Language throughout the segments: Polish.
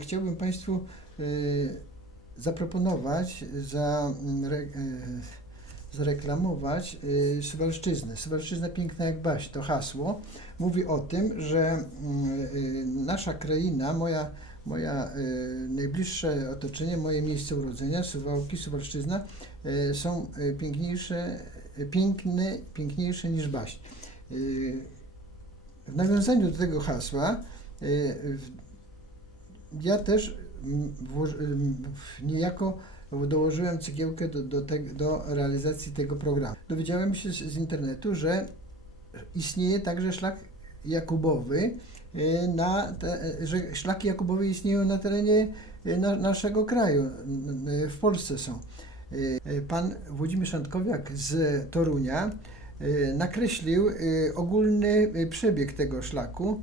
chciałbym Państwu y, zaproponować, za, mm, re, y, zareklamować y, Suwalszczyznę. Suwalszczyzna piękna jak baś, to hasło. Mówi o tym, że mm, y, nasza kraina, moja, moja najbliższe otoczenie, moje miejsce urodzenia, Suwałki, Suwalszczyzna, są piękniejsze, piękne, piękniejsze niż baśń. Y, W nawiązaniu do tego hasła w- ja też mm, w- niejako dołożyłem cegiełkę do, do, te, do realizacji tego programu. Dowiedziałem się z, z internetu, że istnieje także szlak Jakubowy, y, na te, że szlaki Jakubowe istnieją na terenie y, na, naszego kraju, w Polsce są. Pan Włodzimierz Szantkowiak z Torunia nakreślił ogólny przebieg tego szlaku,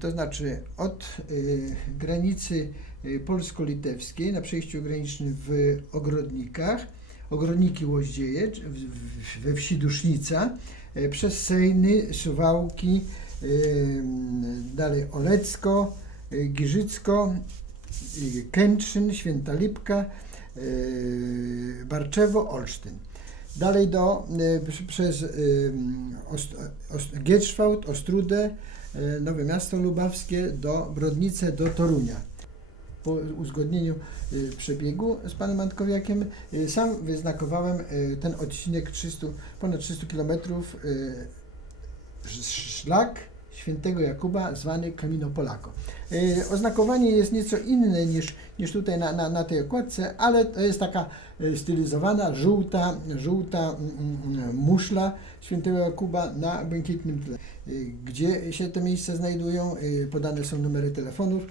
to znaczy od y, granicy y, polsko-litewskiej na przejściu granicznym w Ogrodnikach, Ogrodniki Łoździeje, we wsi Dusznica, przez Sejny, Suwałki, dalej Olecko, Giżycko, Kętrzyn, Święta Lipka, Barczewo, Olsztyn. Dalej do, y, przez y, Ost, Ost, Gietrzwałt, Ostrudę, y, Nowe Miasto Lubawskie, do Brodnice, do Torunia. Po uzgodnieniu przebiegu z panem Antkowiakiem sam wyznakowałem ten odcinek 300, ponad 300 km szlak świętego Jakuba zwany Camino Polako. Y, Oznakowanie jest nieco inne niż, niż tutaj na, na, na tej okładce, ale to jest taka y, stylizowana, żółta, żółta mm, mm, muszla świętego Jakuba na błękitnym tle. Y, Gdzie się te miejsca znajdują, podane są numery telefonów.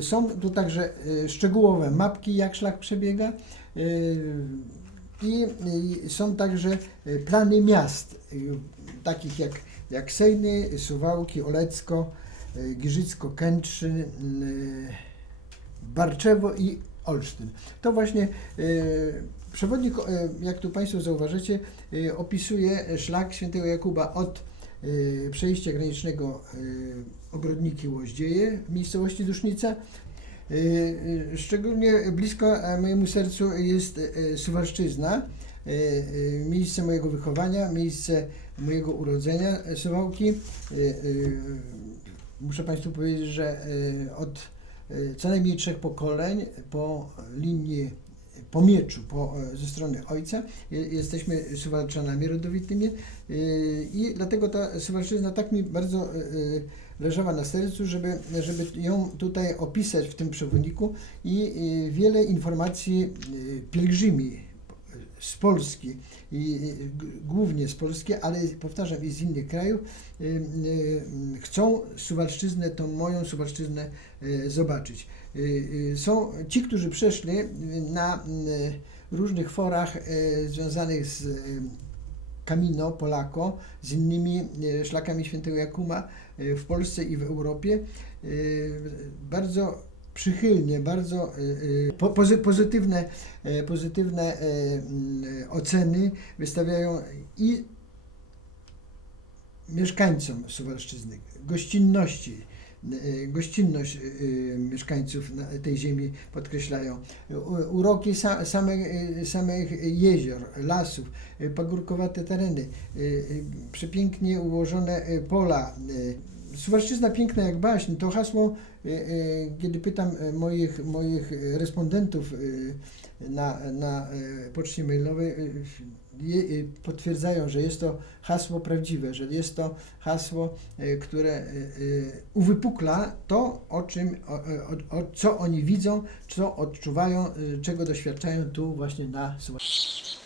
Są tu także szczegółowe mapki, jak szlak przebiega. I są także plany miast, takich jak, jak Sejny, Suwałki, Olecko, y, Giżycko, Kętrzyn, y, Barczewo i Olsztyn. To właśnie y, przewodnik, jak tu Państwo zauważycie, opisuje szlak świętego Jakuba od przejścia granicznego Ogrodniki Łoździeje w miejscowości Dusznica. Szczególnie blisko e, mojemu sercu jest Suwalszczyzna, miejsce mojego wychowania, miejsce mojego urodzenia e, Suwałki. Y, y, Muszę Państwu powiedzieć, że od co najmniej trzech pokoleń po linii po mieczu, po, e, ze strony ojca, je- jesteśmy Suwalczanami rodowitymi i dlatego ta Suwalszczyzna tak mi bardzo leżała na sercu, żeby, żeby ją tutaj opisać w tym przewodniku i wiele informacji pielgrzymi z Polski i głównie z Polski, ale powtarzam i z innych krajów y, y, chcą Suwalszczyznę, tą moją Suwalszczyznę y, zobaczyć. Są ci, którzy przeszli na różnych forach związanych z Camino Polako, z innymi szlakami świętego Jakuma w Polsce i w Europie. Bardzo przychylnie, bardzo y, y, po- pozy- pozytywne, y, pozytywne y, mm, oceny wystawiają i mieszkańcom Suwalszczyzny, gościnności, y, gościnność mieszkańców tej ziemi podkreślają. Uroki sa, samych, samych jezior, lasów, pagórkowate tereny, przepięknie ułożone pola. Suwalszczyzna piękna jak baśń, to hasło, y, y, kiedy pytam y, moich, moich respondentów na, na poczcie mailowej, potwierdzają, że jest to hasło prawdziwe, że jest to hasło, które uwypukla to, o czym, o, o, o, co oni widzą, co odczuwają, czego doświadczają tu właśnie na Suwalszczyźnie.